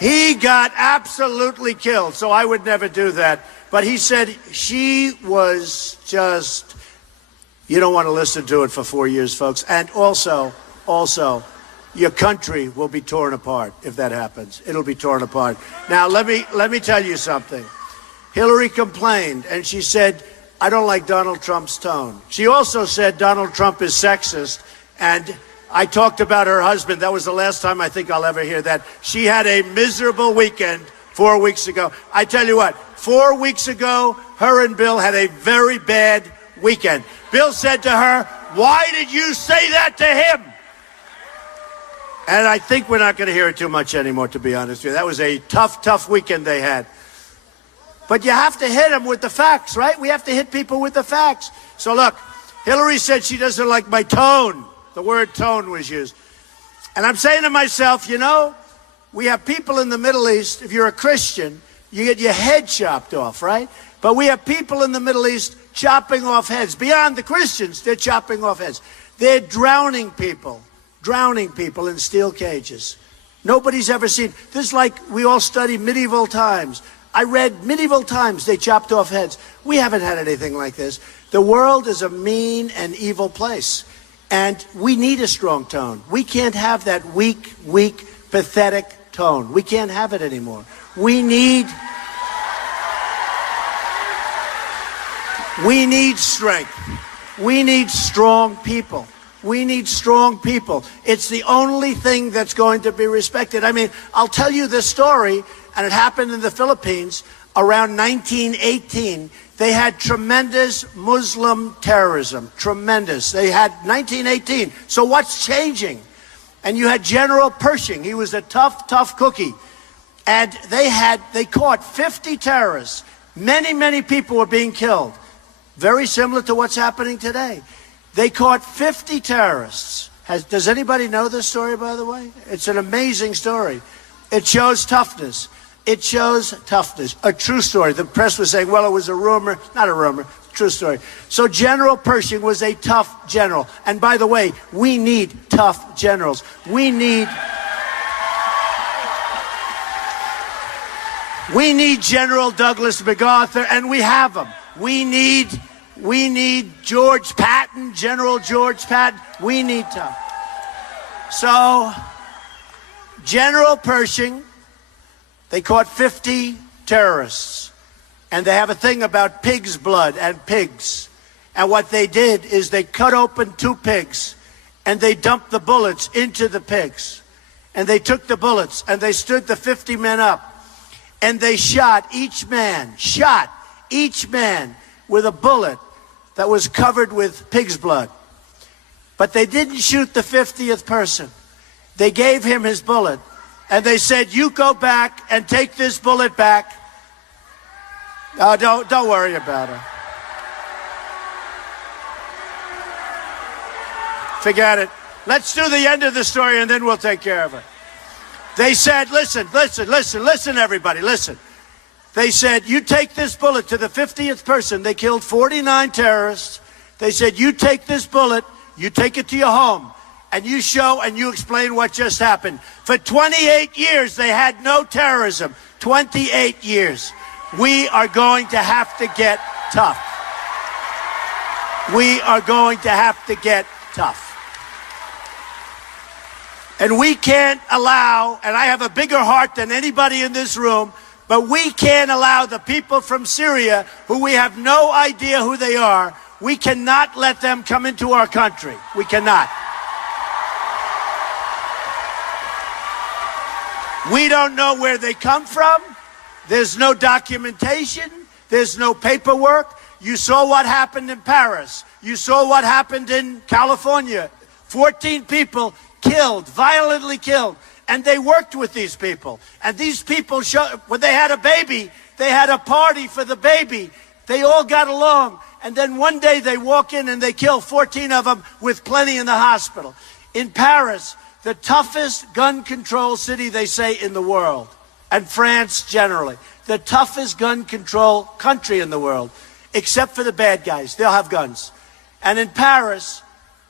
He got absolutely killed, so I would never do that. But he said she was just, you don't want to listen to it for 4 years, folks. And also, your country will be torn apart if that happens. It'll be torn apart. Now, let me tell you something. Hillary complained, and she said, I don't like Donald Trump's tone. She also said Donald Trump is sexist, and I talked about her husband. That was the last time I think I'll ever hear that. She had a miserable weekend 4 weeks ago. I tell you what, 4 weeks ago, her and Bill had a very bad weekend. Bill said to her, why did you say that to him? And I think we're not going to hear it too much anymore, to be honest with you. That was a tough weekend they had. But you have to hit them with the facts, right? We have to hit people with the facts. So look, Hillary said she doesn't like my tone. The word tone was used. And I'm saying to myself, you know, we have people in the Middle East, if you're a Christian, you get your head chopped off, right? But we have people in the Middle East chopping off heads. Beyond the Christians, they're chopping off heads. They're drowning people in steel cages. Nobody's ever seen. This is like we all study medieval times. I read medieval times, they chopped off heads. We haven't had anything like this. The world is a mean and evil place. And we need a strong tone. We can't have that weak, pathetic tone. We can't have it anymore. We need strength. We need strong people. We need strong people. It's the only thing that's going to be respected. I mean, I'll tell you this story, and it happened in the Philippines around 1918. They had tremendous Muslim terrorism, tremendous. They had 1918. So what's changing? And you had General Pershing. He was a tough cookie. And they caught 50 terrorists. Many people were being killed. Very similar to what's happening today. They caught 50 terrorists. Does anybody know this story, by the way? It's an amazing story. It shows toughness. It shows toughness. A true story. The press was saying, well, it was a rumor. Not a rumor. True story. So General Pershing was a tough general. And by the way, we need tough generals. We need General Douglas MacArthur, and we have them. We need George Patton, General George Patton. We need tough. So General Pershing, they caught 50 terrorists. And they have a thing about pig's blood and pigs. And what they did is they cut open 2 pigs and they dumped the bullets into the pigs. And they took the bullets and they stood the 50 men up. And they shot each man with a bullet that was covered with pig's blood. But they didn't shoot the 50th person. They gave him his bullet. And they said, you go back and take this bullet back. Don't worry about it. Forget it. Let's do the end of the story and then we'll take care of it. They said, listen, everybody, listen. They said, you take this bullet to the 50th person. They killed 49 terrorists. They said, you take this bullet, you take it to your home, and you show and you explain what just happened. For 28 years, they had no terrorism. 28 years. We are going to have to get tough. We are going to have to get tough. And we can't allow, and I have a bigger heart than anybody in this room, but we can't allow the people from Syria, who we have no idea who they are, we cannot let them come into our country. We cannot. We don't know where they come from. There's no documentation. There's no paperwork. You saw what happened in Paris. You saw what happened in California. 14 people killed, violently killed. And they worked with these people. And these people, when they had a baby, they had a party for the baby. They all got along. And then one day they walk in and they kill 14 of them with plenty in the hospital. In Paris, the toughest gun control city, they say, in the world. And France generally. The toughest gun control country in the world. Except for the bad guys. They'll have guns. And in Paris,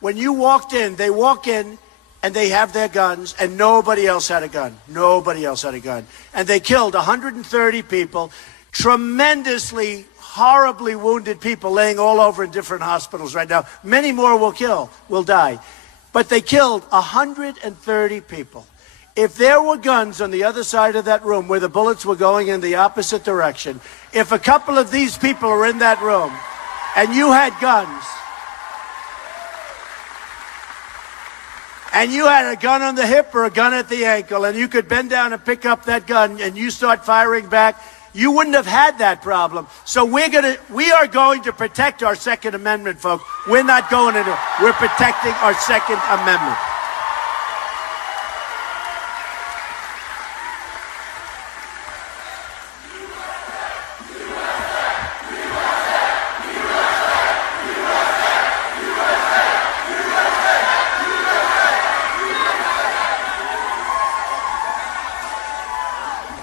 when you walked in, they walk in and they have their guns, and nobody else had a gun. Nobody else had a gun. And they killed 130 people, tremendously, horribly wounded people laying all over in different hospitals right now. Many more will die. But they killed 130 people. If there were guns on the other side of that room where the bullets were going in the opposite direction, if a couple of these people were in that room and you had guns, and you had a gun on the hip or a gun at the ankle, and you could bend down and pick up that gun and you start firing back, you wouldn't have had that problem. So we are going to protect our Second Amendment, folks. We're not going into, we're protecting our Second Amendment.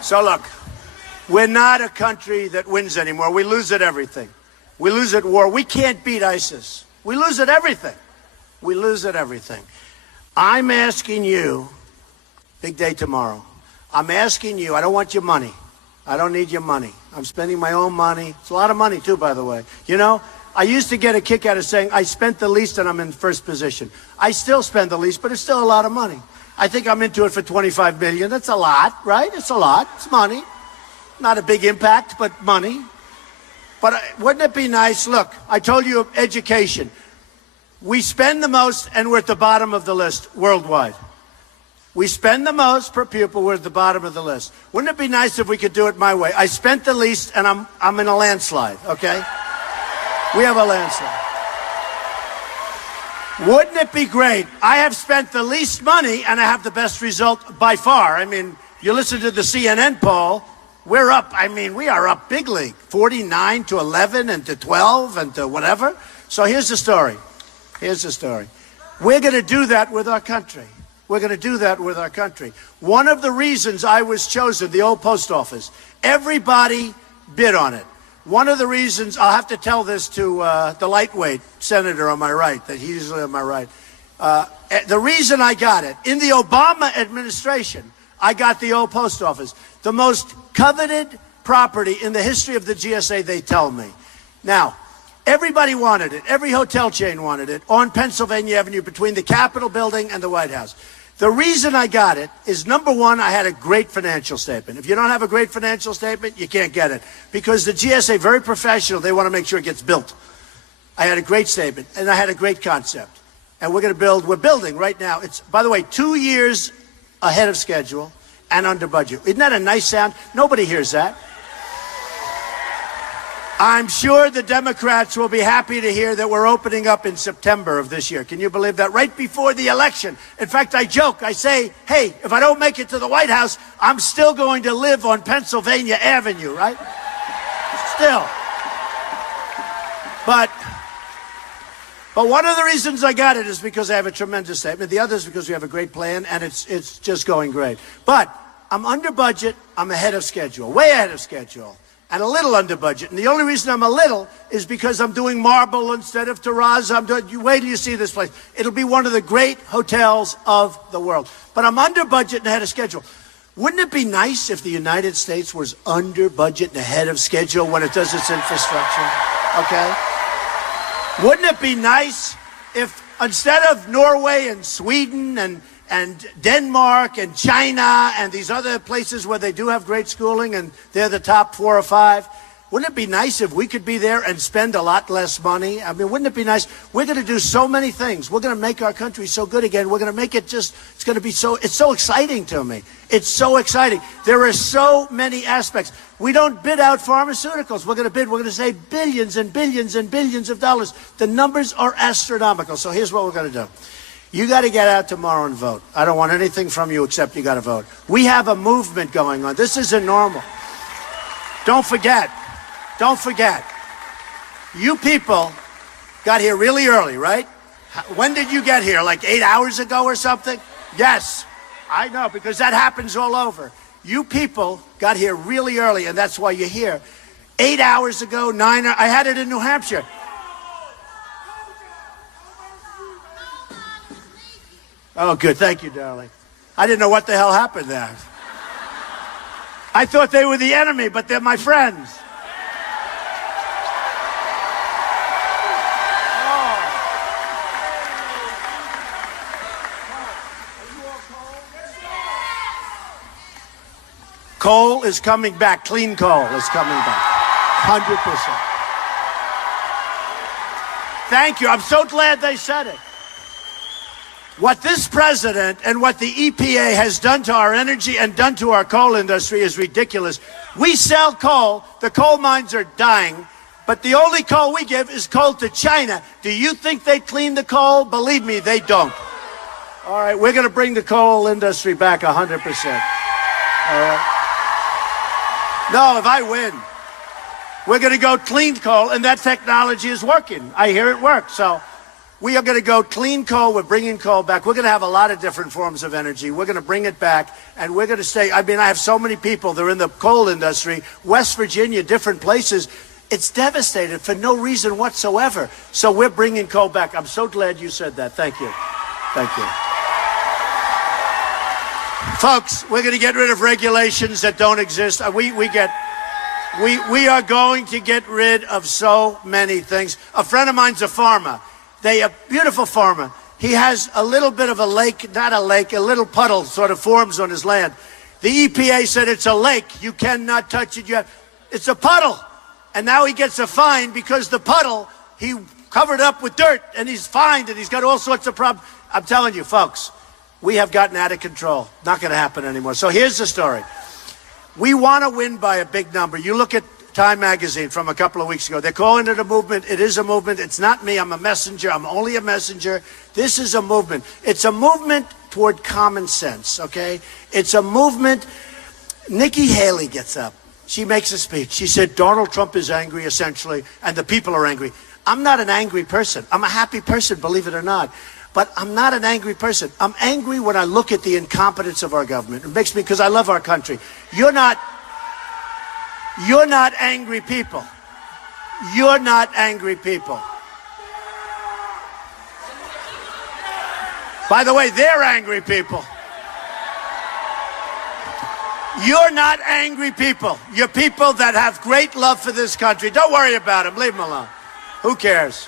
So look, we're not a country that wins anymore. We lose at everything. We lose at war. We can't beat ISIS. We lose at everything. We lose at everything. I'm asking you, big day tomorrow, I'm asking you, I don't want your money. I don't need your money. I'm spending my own money. It's a lot of money too, by the way. You know, I used to get a kick out of saying I spent the least and I'm in first position. I still spend the least, but it's still a lot of money. I think I'm into it for $25 million. That's a lot, right? It's a lot. It's money. Not a big impact, but money. But wouldn't it be nice? Look, I told you education. We spend the most and we're at the bottom of the list worldwide. We spend the most per pupil, we're at the bottom of the list. Wouldn't it be nice if we could do it my way? I spent the least and I'm in a landslide, okay? We have a landslide. Wouldn't it be great? I have spent the least money and I have the best result by far. I mean, you listen to the CNN poll, we're up. I mean, we are up big league, 49 to 11 and to 12 and to whatever. So here's the story. Here's the story. We're going to do that with our country. We're going to do that with our country. One of the reasons I was chosen, the old post office, everybody bid on it. One of the reasons, I'll have to tell this to the lightweight senator on my right, that he's usually on my right. The reason I got it, in the Obama administration, I got the old post office. The most coveted property in the history of the GSA, they tell me. Now, everybody wanted it. Every hotel chain wanted it on Pennsylvania Avenue between the Capitol building and the White House. The reason I got it is, number one, I had a great financial statement. If you don't have a great financial statement, you can't get it. Because the GSA, very professional, they want to make sure it gets built. I had a great statement, and I had a great concept. And we're going to build, we're building right now. It's, by the way, 2 years ahead of schedule and under budget. Isn't that a nice sound? Nobody hears that. I'm sure the Democrats will be happy to hear that we're opening up in September of this year. Can you believe that? Right before the election. In fact, I joke. I say, hey, if I don't make it to the White House, I'm still going to live on Pennsylvania Avenue, right? Still. But one of the reasons I got it is because I have a tremendous statement. The other is because we have a great plan, and it's just going great. But I'm under budget. I'm ahead of schedule, way ahead of schedule. And a little under budget. And the only reason I'm a little is because I'm doing marble instead of terrazzo. Wait till you see this place. It'll be one of the great hotels of the world. But I'm under budget and ahead of schedule. Wouldn't it be nice if the United States was under budget and ahead of schedule when it does its infrastructure? Okay? Wouldn't it be nice if instead of Norway and Sweden and Denmark and China and these other places where they do have great schooling and they're the top 4 or 5, wouldn't it be nice if we could be there and spend a lot less money? I mean, wouldn't it be nice? We're going to do so many things. We're going to make our country so good again. We're going to make it just, it's going to be so, it's so exciting to me. It's so exciting. There are so many aspects. We don't bid out pharmaceuticals. We're going to save billions and billions and billions of dollars. The numbers are astronomical. So here's what we're going to do. You got to get out tomorrow and vote. I don't want anything from you except you got to vote. We have a movement going on. This isn't normal. Don't forget. Don't forget. You people got here really early, right? When did you get here? Like 8 hours ago or something? Yes. I know, because that happens all over. You people got here really early, and that's why you're here. 8 hours ago, 9 hours. I had it in New Hampshire. Oh, good. Thank you, darling. I didn't know what the hell happened there. I thought they were the enemy, but they're my friends. Coal is coming back. Clean coal is coming back. 100%. Thank you. I'm so glad they said it. What this president and what the EPA has done to our energy and done to our coal industry is ridiculous. We sell coal. The coal mines are dying. But the only coal we give is coal to China. Do you think they clean the coal? Believe me, they don't. All right, we're going to bring the coal industry back 100%. All right. No, if I win, we're going to go clean coal, and that technology is working. I hear it works. So we are going to go clean coal. We're bringing coal back. We're going to have a lot of different forms of energy. We're going to bring it back, and we're going to stay. I mean, I have so many people. They're in the coal industry, West Virginia, different places. It's devastated for no reason whatsoever. So we're bringing coal back. I'm so glad you said that. Thank you. Thank you. Folks, we're going to get rid of regulations that don't exist. We are going to get rid of so many things. A friend of mine's a farmer. A beautiful farmer. He has a little bit of a lake, not a lake, a little puddle sort of forms on his land. The EPA said it's a lake. You cannot touch it. It's a puddle. And now he gets a fine because the puddle, he covered up with dirt, and he's fined, and he's got all sorts of problems. I'm telling you, folks, we have gotten out of control. Not going to happen anymore. So here's the story. We want to win by a big number. You look at Time magazine from a couple of weeks ago. They're calling it a movement. It is a movement. It's not me. I'm a messenger. I'm only a messenger. This is a movement. It's a movement toward common sense, okay? It's a movement. Nikki Haley gets up. She makes a speech. She said, Donald Trump is angry, essentially, and the people are angry. I'm not an angry person. I'm a happy person, believe it or not. But I'm not an angry person. I'm angry when I look at the incompetence of our government. It makes me, because I love our country. You're not angry people. You're not angry people. By the way, they're angry people. You're not angry people. You're people that have great love for this country. Don't worry about them. Leave them alone. Who cares?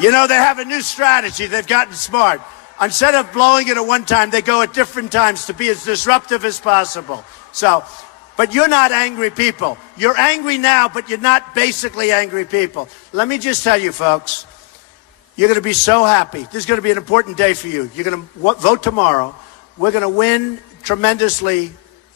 You know, they have a new strategy. They've gotten smart. Instead of blowing it at one time, they go at different times to be as disruptive as possible. But you're not angry people. You're angry now, but you're not basically angry people. Let me just tell you, folks, you're going to be so happy. This is going to be an important day for you. You're going to vote tomorrow. We're going to win tremendously.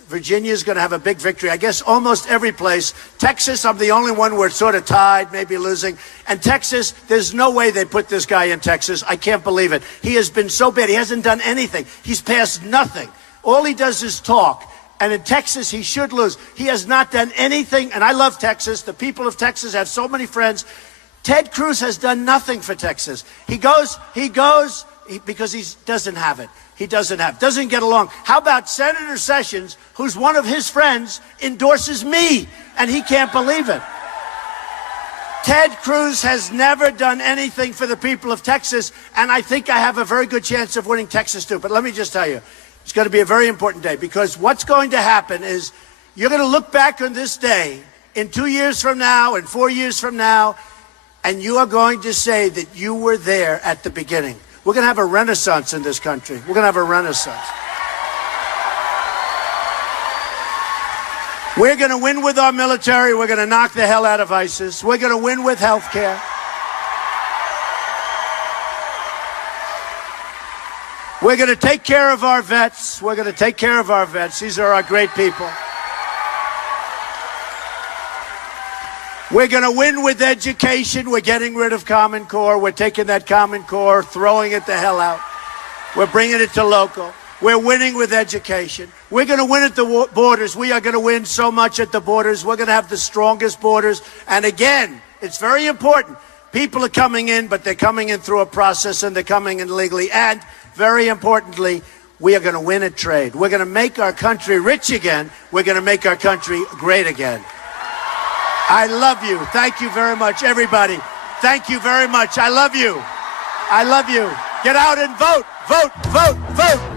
Virginia's going to have a big victory. I guess almost every place. Texas, I'm the only one where it's sort of tied, maybe losing. And Texas, there's no way they put this guy in Texas. I can't believe it. He has been so bad. He hasn't done anything. He's passed nothing. All he does is talk. And in Texas, he should lose. He has not done anything. And I love Texas. The people of Texas have so many friends. Ted Cruz has done nothing for Texas. He goes because he doesn't have it. He doesn't get along. How about Senator Sessions, who's one of his friends, endorses me, and he can't believe it. Ted Cruz has never done anything for the people of Texas, and I think I have a very good chance of winning Texas too. But let me just tell you, it's going to be a very important day, because what's going to happen is you're going to look back on this day in 2 years from now and 4 years from now, and you are going to say that you were there at the beginning. We're going to have a renaissance in this country. We're going to have a renaissance. We're going to win with our military. We're going to knock the hell out of ISIS. We're going to win with health care. We're going to take care of our vets. We're going to take care of our vets. These are our great people. We're going to win with education. We're getting rid of Common Core. We're taking that Common Core, throwing it the hell out. We're bringing it to local. We're winning with education. We're going to win at the borders. We are going to win so much at the borders. We're going to have the strongest borders. And again, it's very important. People are coming in, but they're coming in through a process, and they're coming in legally. And very importantly, we are going to win at trade. We're going to make our country rich again. We're going to make our country great again. I love you. Thank you very much, everybody. Thank you very much. I love you. I love you. Get out and vote. Vote, vote, vote.